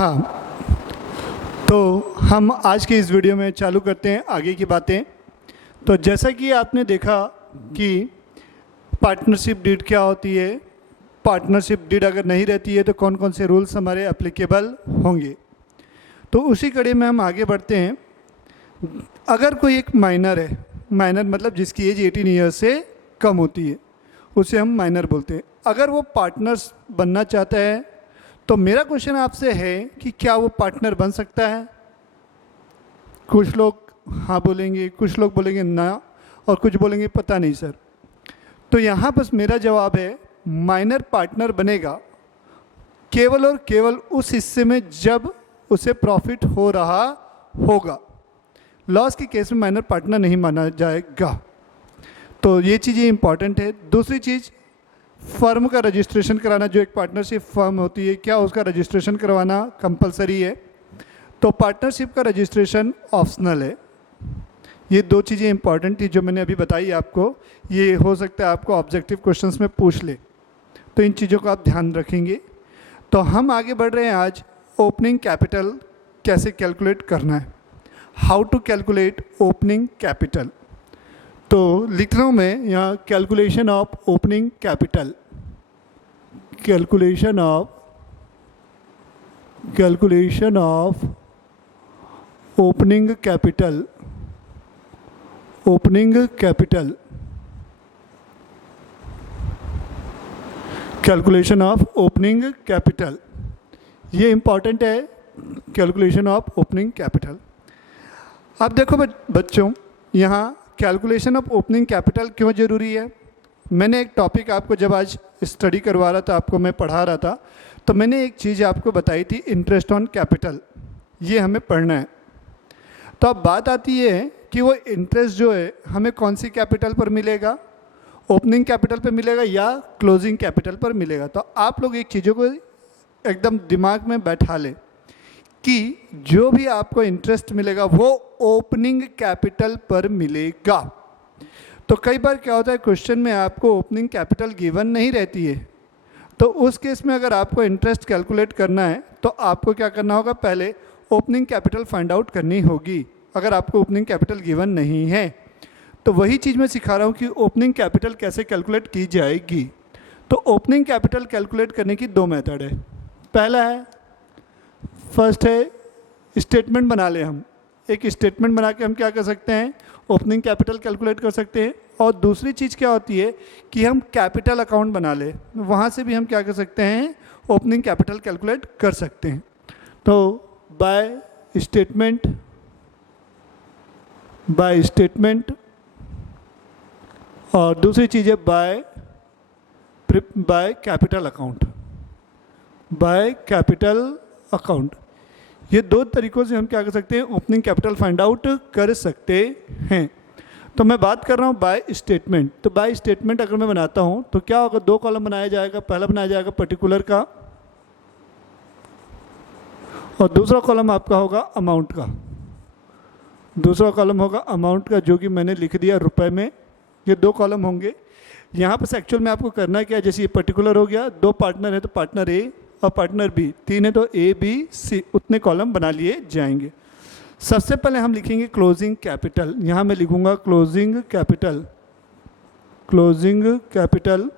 हाँ, तो हम आज के इस वीडियो में चालू करते हैं आगे की बातें। तो जैसा कि आपने देखा कि पार्टनरशिप डीड क्या होती है, पार्टनरशिप डीड अगर नहीं रहती है तो कौन कौन से रूल्स हमारे एप्लीकेबल होंगे। तो उसी कड़ी में हम आगे बढ़ते हैं। अगर कोई एक माइनर है, माइनर मतलब जिसकी एज 18 ईयर्स से कम होती है, उसे हम माइनर बोलते हैं। अगर वो पार्टनर्स बनना चाहता है तो मेरा क्वेश्चन आपसे है कि क्या वो पार्टनर बन सकता है। कुछ लोग हाँ बोलेंगे, कुछ लोग बोलेंगे ना, और कुछ बोलेंगे पता नहीं सर। तो यहाँ बस मेरा जवाब है, माइनर पार्टनर बनेगा केवल और केवल उस हिस्से में जब उसे प्रॉफिट हो रहा होगा। लॉस के केस में माइनर पार्टनर नहीं माना जाएगा। तो ये चीज़ें इंपॉर्टेंट है। दूसरी चीज़, फर्म का रजिस्ट्रेशन कराना। जो एक पार्टनरशिप फर्म होती है, क्या उसका रजिस्ट्रेशन करवाना कंपलसरी है? तो पार्टनरशिप का रजिस्ट्रेशन ऑप्शनल है। ये दो चीज़ें इंपॉर्टेंट थी जो मैंने अभी बताई आपको। ये हो सकता है आपको ऑब्जेक्टिव क्वेश्चंस में पूछ ले, तो इन चीज़ों का आप ध्यान रखेंगे। तो हम आगे बढ़ रहे हैं आज, ओपनिंग कैपिटल कैसे कैलकुलेट करना है, how to calculate opening capital. तो लिख रहा हूँ मैं यहाँ, calculation of opening capital, calculation of opening capital, opening capital, calculation of opening capital. ये इंपॉर्टेंट है, कैलकुलेशन ऑफ ओपनिंग कैपिटल। अब देखो बच्चों, यहाँ कैलकुलेशन ऑफ ओपनिंग कैपिटल क्यों ज़रूरी है। मैंने एक टॉपिक आपको जब आज स्टडी करवा रहा था, आपको मैं पढ़ा रहा था, तो मैंने एक चीज़ आपको बताई थी, इंटरेस्ट ऑन कैपिटल। ये हमें पढ़ना है। तो अब बात आती है कि वो इंटरेस्ट जो है हमें कौन सी कैपिटल पर मिलेगा, ओपनिंग कैपिटल पर मिलेगा या क्लोजिंग कैपिटल पर मिलेगा। तो आप लोग एक चीज़ों को एकदम दिमाग में बैठा लें कि जो भी आपको इंटरेस्ट मिलेगा वो ओपनिंग कैपिटल पर मिलेगा। तो कई बार क्या होता है, क्वेश्चन में आपको ओपनिंग कैपिटल गिवन नहीं रहती है, तो उस केस में अगर आपको इंटरेस्ट कैलकुलेट करना है तो आपको क्या करना होगा, पहले ओपनिंग कैपिटल फाइंड आउट करनी होगी। अगर आपको ओपनिंग कैपिटल गिवन नहीं है तो वही चीज़ मैं सिखा रहा हूँ कि ओपनिंग कैपिटल कैसे कैलकुलेट की जाएगी। तो ओपनिंग कैपिटल कैलकुलेट करने की दो मेथड है। पहला है, फर्स्ट है स्टेटमेंट बना ले। हम एक स्टेटमेंट बना के हम क्या कर सकते हैं, ओपनिंग कैपिटल कैलकुलेट कर सकते हैं। और दूसरी चीज़ क्या होती है कि हम कैपिटल अकाउंट बना ले, वहाँ से भी हम क्या कर सकते हैं, ओपनिंग कैपिटल कैलकुलेट कर सकते हैं। तो बाय स्टेटमेंट, और दूसरी चीज़ है by capital account, by capital account. ये दो तरीक़ों से हम क्या कर सकते हैं, ओपनिंग कैपिटल फाइंड आउट कर सकते हैं। तो मैं बात कर रहा हूँ बाय स्टेटमेंट। तो बाय स्टेटमेंट अगर मैं बनाता हूँ तो क्या होगा, दो कॉलम बनाया जाएगा। पहला बनाया जाएगा पर्टिकुलर का, और दूसरा कॉलम आपका होगा अमाउंट का। दूसरा कॉलम होगा अमाउंट का, जो कि मैंने लिख दिया रुपए में। ये दो कॉलम होंगे। यहाँ पर एक्चुअल में आपको करना क्या है, जैसे ये पर्टिकुलर हो गया, दो पार्टनर है तो पार्टनर ए और पार्टनर बी, तीन है तो ए बी सी, उतने कॉलम बना लिए जाएंगे। सबसे पहले हम लिखेंगे क्लोजिंग कैपिटल। यहाँ मैं लिखूंगा क्लोजिंग कैपिटल, क्लोजिंग कैपिटल।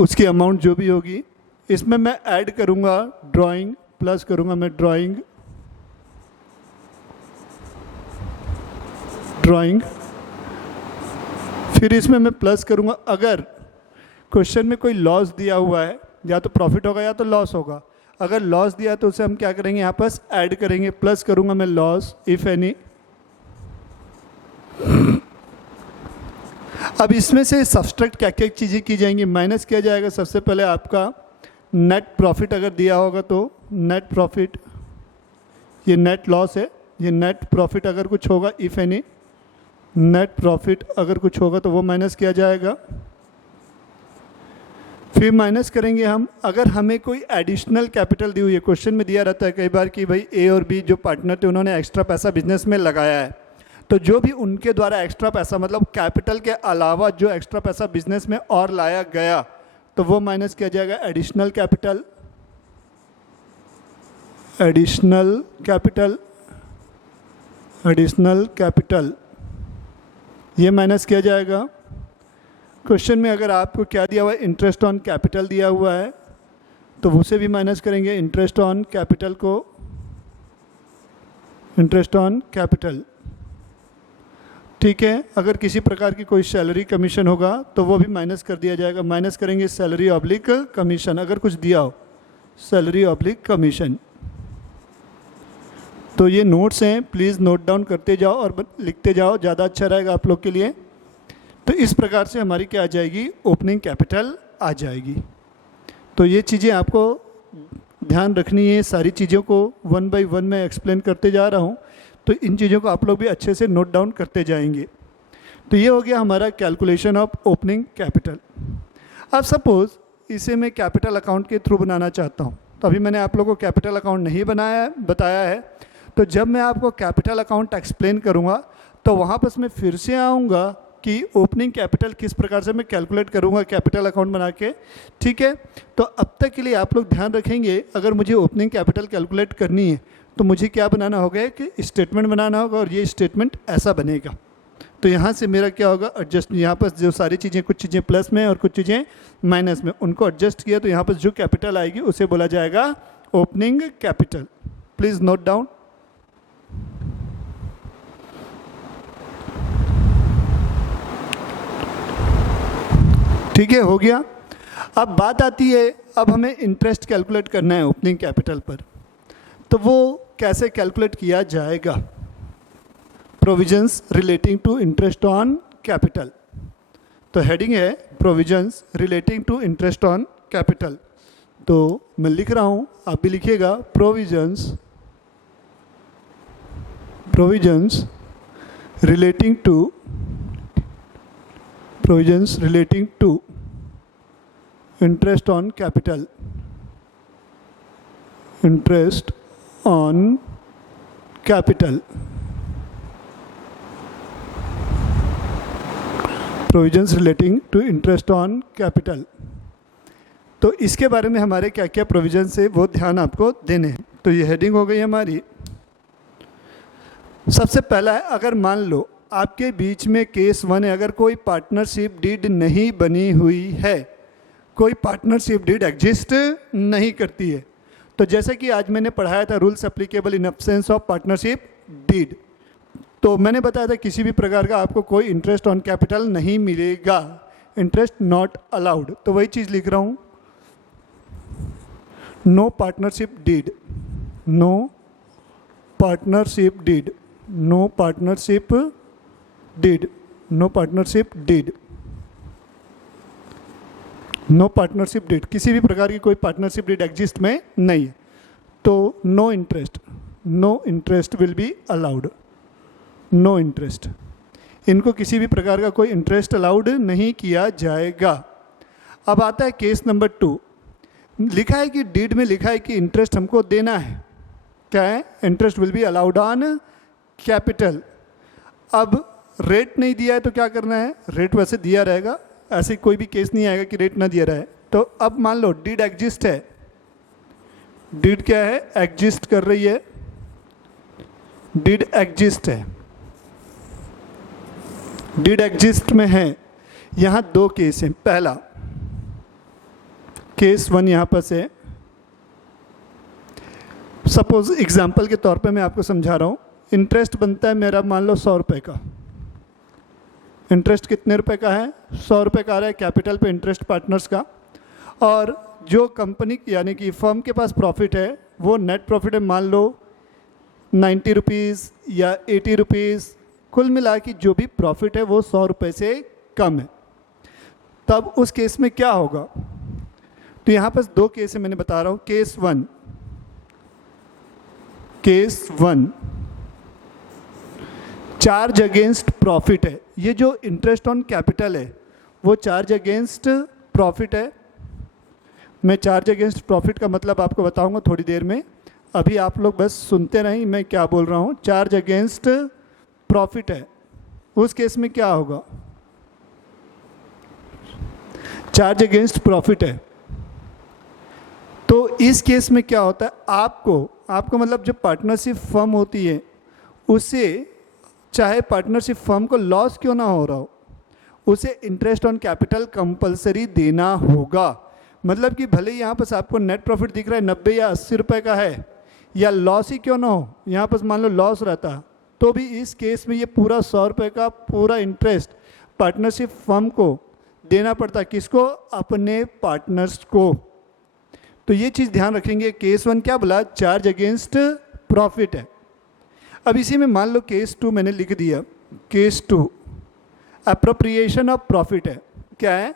उसकी अमाउंट जो भी होगी, इसमें मैं ऐड करूंगा ड्राइंग, प्लस करूंगा मैं ड्राइंग, फिर इसमें मैं प्लस करूंगा अगर क्वेश्चन में कोई लॉस दिया हुआ है, या तो प्रॉफिट होगा या तो लॉस होगा। अगर लॉस दिया तो उसे हम क्या करेंगे, यहाँ पर ऐड करेंगे, प्लस करूंगा मैं लॉस इफ एनी। अब इसमें से सब्सट्रैक्ट क्या क्या चीज़ें की जाएंगी, माइनस किया जाएगा। सबसे पहले आपका नेट प्रॉफिट अगर दिया होगा तो नेट प्रॉफिट, ये नेट लॉस है, ये नेट प्रॉफिट अगर कुछ होगा, इफ एनी नेट प्रॉफिट अगर कुछ होगा तो वो माइनस किया जाएगा। फिर माइनस करेंगे हम, अगर हमें कोई एडिशनल कैपिटल दी हुई है। क्वेश्चन में दिया रहता है कई बार कि भाई ए और बी जो पार्टनर थे उन्होंने एक्स्ट्रा पैसा बिजनेस में लगाया है, तो जो भी उनके द्वारा एक्स्ट्रा पैसा, मतलब कैपिटल के अलावा जो एक्स्ट्रा पैसा बिजनेस में और लाया गया, तो वो माइनस किया जाएगा additional capital, additional capital, additional capital, ये माइनस किया जाएगा। क्वेश्चन में अगर आपको क्या दिया हुआ है, इंटरेस्ट ऑन कैपिटल दिया हुआ है, तो उसे भी माइनस करेंगे, इंटरेस्ट ऑन कैपिटल को, इंटरेस्ट ऑन कैपिटल। ठीक है, अगर किसी प्रकार की कोई सैलरी कमीशन होगा तो वो भी माइनस कर दिया जाएगा, माइनस करेंगे सैलरी ऑब्लिक कमीशन, अगर कुछ दिया हो सैलरी ऑब्लिक कमीशन। तो ये नोट्स हैं, प्लीज़ नोट डाउन करते जाओ और लिखते जाओ, ज़्यादा अच्छा रहेगा आप लोग के लिए। तो इस प्रकार से हमारी क्या आ जाएगी, ओपनिंग कैपिटल आ जाएगी। तो ये चीज़ें आपको ध्यान रखनी है, सारी चीज़ों को वन बाय वन मैं एक्सप्लेन करते जा रहा हूँ, तो इन चीज़ों को आप लोग भी अच्छे से नोट डाउन करते जाएंगे। तो ये हो गया हमारा कैलकुलेशन ऑफ ओपनिंग कैपिटल। अब सपोज़ इसे मैं कैपिटल अकाउंट के थ्रू बनाना चाहता हूँ, तो अभी मैंने आप लोगों को कैपिटल अकाउंट नहीं बताया है, तो जब मैं आपको कैपिटल अकाउंट एक्सप्लेन करूँगा तो वहाँ पर मैं फिर से आऊँगा कि ओपनिंग कैपिटल किस प्रकार से मैं कैलकुलेट करूँगा कैपिटल अकाउंट बना के। ठीक है, तो अब तक के लिए आप लोग ध्यान रखेंगे, अगर मुझे ओपनिंग कैपिटल कैलकुलेट करनी है तो मुझे क्या बनाना होगा कि स्टेटमेंट बनाना होगा, और ये स्टेटमेंट ऐसा बनेगा। तो यहाँ से मेरा क्या होगा, एडजस्ट, यहाँ पर जो सारी चीज़ें, कुछ चीज़ें प्लस में और कुछ चीज़ें माइनस में, उनको एडजस्ट किया तो यहाँ पर जो कैपिटल आएगी उसे बोला जाएगा opening capital. Please note down. ठीक है, हो गया। अब बात आती है, अब हमें इंटरेस्ट कैलकुलेट करना है ओपनिंग कैपिटल पर, तो वो कैसे कैलकुलेट किया जाएगा। Provisions relating to interest on capital, तो हेडिंग है provisions relating to interest on capital. तो मैं लिख रहा हूँ, आप भी लिखिएगा, provisions relating to interest on capital, interest on capital, provisions relating to interest on capital। तो इसके बारे में हमारे क्या क्या प्रोविजंस है वो ध्यान आपको देने हैं। तो ये हेडिंग हो गई हमारी। सबसे पहला है, अगर मान लो आपके बीच में केस 1 है, अगर कोई पार्टनरशिप डीड नहीं बनी हुई है, कोई पार्टनरशिप डीड एग्जिस्ट नहीं करती है, तो जैसे कि आज मैंने पढ़ाया था rules applicable in absence of partnership deed, तो मैंने बताया था किसी भी प्रकार का आपको कोई इंटरेस्ट ऑन कैपिटल नहीं मिलेगा, इंटरेस्ट नॉट अलाउड। तो वही चीज़ लिख रहा हूँ, no partnership deed, no partnership deed, no partnership deed, no partnership deed, no partnership deed, किसी भी प्रकार की कोई पार्टनरशिप डीड एग्जिस्ट में नहीं है, तो no interest will be allowed, no interest, इनको किसी भी प्रकार का कोई इंटरेस्ट अलाउड नहीं किया जाएगा। अब आता है केस नंबर 2, लिखा है कि डीड में लिखा है कि इंटरेस्ट हमको देना है, क्या है, interest will be allowed on capital. अब रेट नहीं दिया है तो क्या करना है, रेट वैसे दिया रहेगा, ऐसे कोई भी केस नहीं आएगा कि रेट ना दिया रहे। तो अब मान लो डीड एग्जिस्ट है, डीड क्या है, एग्जिस्ट कर रही है, डीड एग्जिस्ट है, डीड एग्जिस्ट में है। यहाँ 2 केस हैं, पहला केस 1 यहाँ पर से, सपोज एग्जाम्पल के तौर पे मैं आपको समझा रहा हूँ, इंटरेस्ट बनता है मेरा मान लो 100 रुपये का, इंटरेस्ट कितने रुपए का है, 100 रुपये का आ रहा है कैपिटल पे इंटरेस्ट पार्टनर्स का, और जो कंपनी यानी कि फर्म के पास प्रॉफिट है वो नेट प्रॉफिट है मान लो 90 रुपीज़ या 80 रुपीज़, कुल मिला के जो भी प्रॉफिट है वो 100 रुपये से कम है। तब उस केस में क्या होगा, तो यहाँ पर 2 केस है, मैंने बता रहा हूँ। केस 1 चार्ज अगेंस्ट प्रॉफिट है, ये जो इंटरेस्ट ऑन कैपिटल है वो चार्ज अगेंस्ट प्रॉफिट है। मैं चार्ज अगेंस्ट प्रॉफिट का मतलब आपको बताऊंगा थोड़ी देर में, अभी आप लोग बस सुनते रहें मैं क्या बोल रहा हूँ। चार्ज अगेंस्ट प्रॉफिट है, उस केस में क्या होगा, चार्ज अगेंस्ट प्रॉफिट है। तो इस केस में क्या होता है, आपको मतलब जो पार्टनरशिप फर्म होती है उसे, चाहे पार्टनरशिप फर्म को लॉस क्यों ना हो रहा हो, उसे इंटरेस्ट ऑन कैपिटल कंपलसरी देना होगा। मतलब कि भले यहाँ पर आपको नेट प्रॉफिट दिख रहा है 90 या 80 रुपये का है, या लॉस ही क्यों ना हो, यहाँ पर मान लो लॉस रहता तो भी इस केस में ये पूरा 100 रुपये का पूरा इंटरेस्ट पार्टनरशिप फर्म को देना पड़ता। किसको? अपने पार्टनर्स को। तो ये चीज़ ध्यान रखेंगे। केस 1 क्या बोला? चार्ज अगेंस्ट प्रॉफिट है। अब इसी में मान लो केस 2 मैंने लिख दिया। केस 2 एप्रोप्रिएशन ऑफ प्रॉफिट है। क्या है?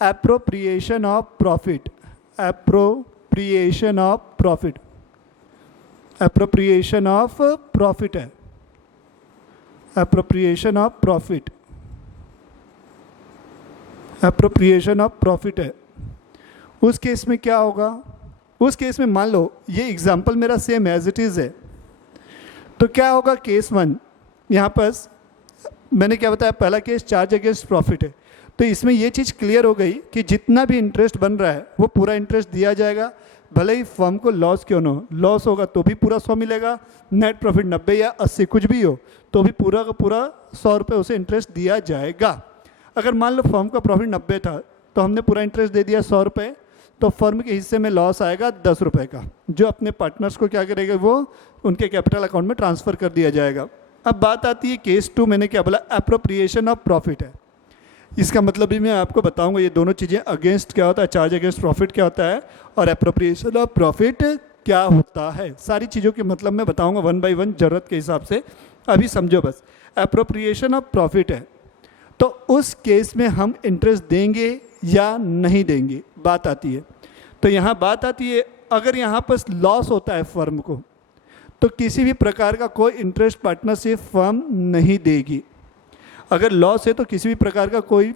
Appropriation of profit. Appropriation of profit. Appropriation of profit है। Appropriation of profit. Appropriation of profit है। उस केस में क्या होगा? उस केस में मान लो ये एग्जाम्पल मेरा सेम एज इट इज़ है, तो क्या होगा? केस 1 यहाँ पर मैंने क्या बताया, पहला केस चार्ज अगेंस्ट प्रॉफिट है। तो इसमें ये चीज़ क्लियर हो गई कि जितना भी इंटरेस्ट बन रहा है वो पूरा इंटरेस्ट दिया जाएगा, भले ही फर्म को लॉस क्यों ना हो। लॉस होगा तो भी पूरा 100 मिलेगा, नेट प्रॉफिट 90 या 80 कुछ भी हो तो भी पूरा का पूरा 100 रुपये उसे इंटरेस्ट दिया जाएगा। अगर मान लो फर्म का प्रॉफिट 90 था तो हमने पूरा इंटरेस्ट दे दिया 100 रुपये, तो फर्म के हिस्से में लॉस आएगा 10 रुपये का, जो अपने पार्टनर्स को क्या करेगा, वो उनके कैपिटल अकाउंट में ट्रांसफ़र कर दिया जाएगा। अब बात आती है केस 2, मैंने क्या बोला? एप्रोप्रिएशन ऑफ प्रॉफिट है। इसका मतलब भी मैं आपको बताऊंगा, ये दोनों चीज़ें अगेंस्ट क्या होता है, चार्ज अगेंस्ट प्रॉफिट क्या होता है और एप्रोप्रिएशन ऑफ प्रॉफिट क्या होता है। सारी चीज़ों के मतलब मैं बताऊंगा 1 बाय 1 ज़रूरत के हिसाब से। अभी समझो बस। एप्रोप्रिएशन ऑफ प्रॉफिट है तो उस केस में हम इंटरेस्ट देंगे या नहीं देंगे, बात आती है। तो यहाँ बात आती है, अगर यहाँ पर लॉस होता है फर्म को तो किसी भी प्रकार का कोई इंटरेस्ट पार्टनरशिप फर्म नहीं देगी। अगर लॉस है तो किसी भी प्रकार का कोई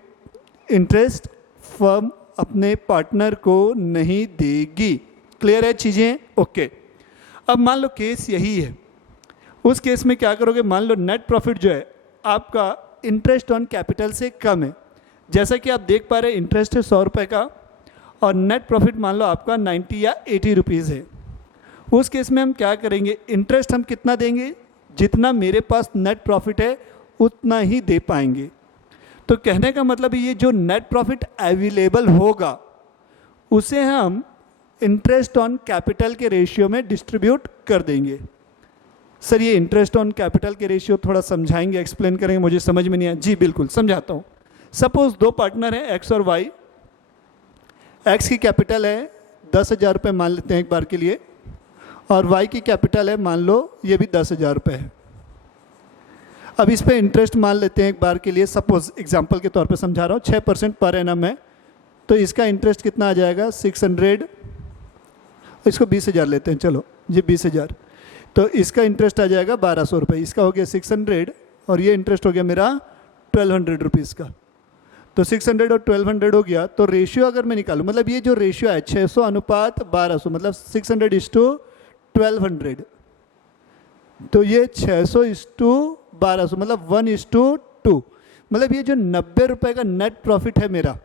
इंटरेस्ट फर्म अपने पार्टनर को नहीं देगी। क्लियर है चीज़ें? ओके। अब मान लो केस यही है, उस केस में क्या करोगे? मान लो नेट प्रॉफिट जो है आपका इंटरेस्ट ऑन कैपिटल से कम है। जैसा कि आप देख पा रहे हैं इंटरेस्ट है 100 रुपये का और नेट प्रॉफिट मान लो आपका 90 या 80 रुपीज़ है। उस केस में हम क्या करेंगे? इंटरेस्ट हम कितना देंगे? जितना मेरे पास नेट प्रॉफिट है उतना ही दे पाएंगे। तो कहने का मतलब ये जो नेट प्रॉफिट अवेलेबल होगा उसे हम इंटरेस्ट ऑन कैपिटल के रेशियो में डिस्ट्रीब्यूट कर देंगे। सर ये इंटरेस्ट ऑन कैपिटल के रेशियो थोड़ा समझाएंगे, एक्सप्लेन करेंगे, मुझे समझ में नहीं आया। जी बिल्कुल समझाता हूँ। सपोज 2 पार्टनर हैं एक्स और वाई। एक्स की कैपिटल है 10,000 रुपये मान लेते हैं एक बार के लिए, और वाई की कैपिटल है मान लो ये भी 10,000 रुपये है। अब इस पे इंटरेस्ट मान लेते हैं एक बार के लिए, सपोज एग्जांपल के तौर पे समझा रहा हूँ, 6% पर एनम है। तो इसका इंटरेस्ट कितना आ जाएगा? 600। इसको 20,000 लेते हैं, चलो ये 20,000। तो इसका इंटरेस्ट आ जाएगा 1,200 रुपये। इसका हो गया 600 और ये इंटरेस्ट हो गया मेरा 1,200 रुपीज़ का। तो 600 और 1,200 हो गया। तो रेशियो अगर मैं निकालूँ, मतलब ये जो रेशियो है 600 अनुपात 1200, मतलब 600:1200। तो ये 600:1200 मतलब 1:2। मतलब ये जो 90 रुपये का नेट प्रॉफिट है मेरा,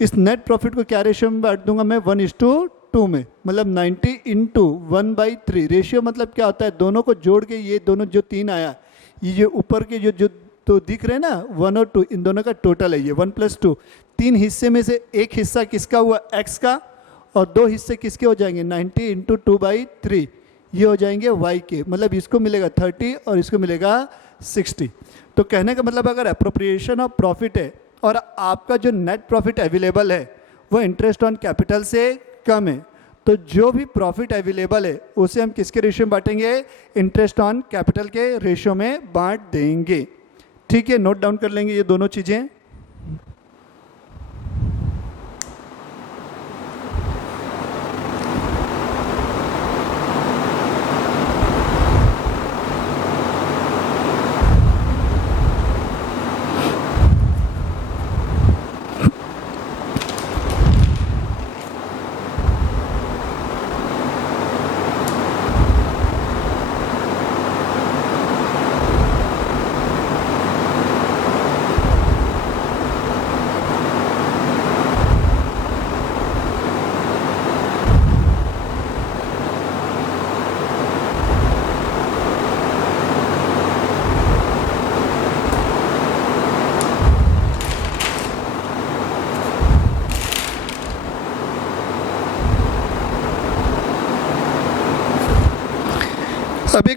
इस नेट प्रॉफिट को क्या रेशियो में बांट दूंगा मैं? 1:2 में। मतलब 90 × 1/3 रेशियो। मतलब क्या होता है? दोनों को जोड़ के ये दोनों जो 3 आया, ये जो ऊपर के जो तो दिख रहे हैं ना 1 और 2, इन दोनों का टोटल है ये 1 + 2। 3 हिस्से में से एक हिस्सा किसका हुआ? एक्स का, और 2 हिस्से किसके हो जाएंगे? 90 × 2/3 ये हो जाएंगे वाई के। मतलब इसको मिलेगा 30 और इसको मिलेगा 60। तो कहने का मतलब अगर अप्रोप्रिएशन ऑफ प्रॉफिट है और आपका जो नेट प्रॉफिट अवेलेबल है वो इंटरेस्ट ऑन कैपिटल से कम है, तो जो भी प्रॉफिट अवेलेबल है उसे हम किसके रेशियो में बांटेंगे? इंटरेस्ट ऑन कैपिटल के रेशियो में बांट देंगे। ठीक है, नोट डाउन कर लेंगे ये दोनों चीज़ें।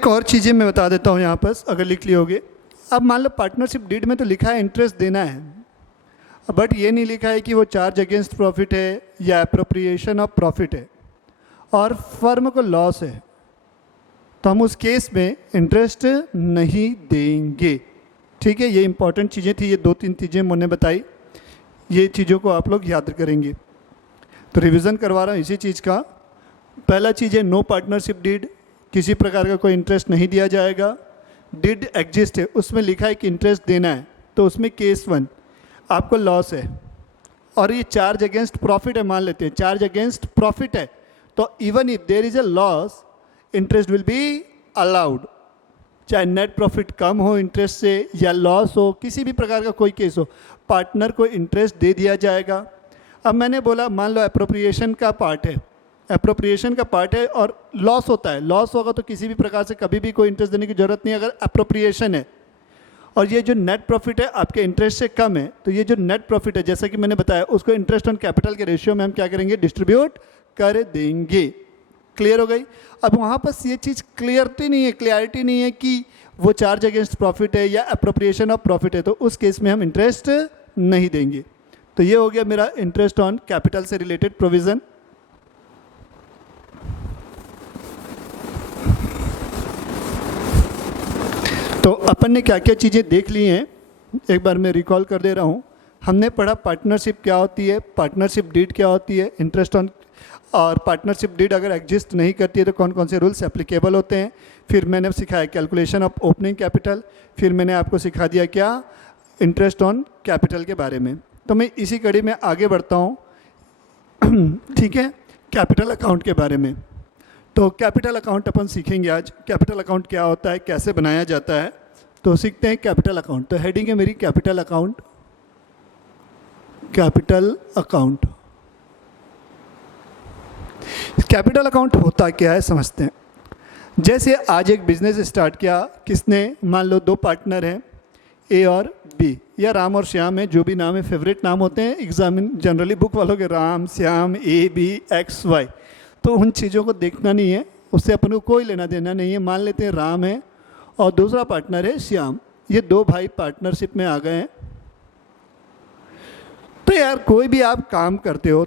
एक और चीज़ें मैं बता देता हूँ यहाँ पर, अगर लिख ली होगी। अब मान लो पार्टनरशिप डीड में तो लिखा है इंटरेस्ट देना है, बट ये नहीं लिखा है कि वो चार्ज अगेंस्ट प्रॉफिट है या अप्रोप्रिएशन ऑफ प्रॉफिट है, और फर्म को लॉस है, तो हम उस केस में इंटरेस्ट नहीं देंगे। ठीक है, ये इंपॉर्टेंट चीज़ें थी, ये 2-3 चीज़ें मैंने बताई, ये चीज़ों को आप लोग याद करेंगे। तो रिवीजन करवा रहा हूँ इसी चीज़ का। पहला चीज़ है नो पार्टनरशिप डीड, किसी प्रकार का कोई इंटरेस्ट नहीं दिया जाएगा। डीड एग्जिस्ट है, उसमें लिखा है कि इंटरेस्ट देना है, तो उसमें केस 1 आपको लॉस है, और ये चार्ज अगेंस्ट प्रॉफिट है, मान लेते हैं चार्ज अगेंस्ट प्रॉफिट है, तो even if there is a loss interest will be allowed, चाहे नेट प्रॉफिट कम हो इंटरेस्ट से या लॉस हो, किसी भी प्रकार का कोई केस हो, पार्टनर को इंटरेस्ट दे दिया जाएगा। अब मैंने बोला मान लो अप्रोप्रिएशन का पार्ट है, अप्रोप्रिएशन का पार्ट है और लॉस होता है, लॉस होगा तो किसी भी प्रकार से कभी भी कोई इंटरेस्ट देने की जरूरत नहीं अगर अप्रोप्रिएशन है। और ये जो नेट प्रॉफिट है आपके इंटरेस्ट से कम है, तो ये जो नेट प्रॉफिट है जैसा कि मैंने बताया उसको इंटरेस्ट ऑन कैपिटल के रेशियो में हम क्या करेंगे, डिस्ट्रीब्यूट कर देंगे। क्लियर हो गई। अब वहाँ पर ये चीज़ क्लियरिटी नहीं है कि वो चार्ज अगेंस्ट प्रॉफिट है या अप्रोप्रिएशन ऑफ प्रॉफिट है, तो उस केस में हम इंटरेस्ट नहीं देंगे। तो ये हो गया मेरा इंटरेस्ट ऑन कैपिटल से रिलेटेड प्रोविज़न। तो अपन ने क्या क्या चीज़ें देख ली हैं, एक बार मैं रिकॉल कर दे रहा हूँ। हमने पढ़ा पार्टनरशिप क्या होती है, पार्टनरशिप डीड क्या होती है, इंटरेस्ट ऑन, और पार्टनरशिप डीड अगर एग्जिस्ट नहीं करती है तो कौन कौन से रूल्स एप्लीकेबल होते हैं। फिर मैंने सिखाया कैलकुलेशन ऑफ ओपनिंग कैपिटल, फिर मैंने आपको सिखा दिया क्या, इंटरेस्ट ऑन कैपिटल के बारे में। तो मैं इसी कड़ी में आगे बढ़ता हूँ ठीक है, कैपिटल अकाउंट के बारे में। तो कैपिटल अकाउंट अपन सीखेंगे आज, कैपिटल अकाउंट क्या होता है, कैसे बनाया जाता है, तो सीखते हैं कैपिटल अकाउंट। तो हेडिंग है मेरी capital account. Capital account, capital account होता क्या है समझते हैं। जैसे आज एक बिजनेस स्टार्ट किया, किसने, मान लो 2 पार्टनर हैं ए और बी, या राम और श्याम है, जो भी नाम है, फेवरेट नाम होते हैं एग्जामिन जनरली बुक वालों के, Ram Shyam A B X Y. तो उन चीज़ों को देखना नहीं है, उससे अपन को कोई लेना देना नहीं है। मान लेते हैं राम है और दूसरा पार्टनर है श्याम, ये 2 भाई पार्टनरशिप में आ गए हैं। तो यार कोई भी आप काम करते हो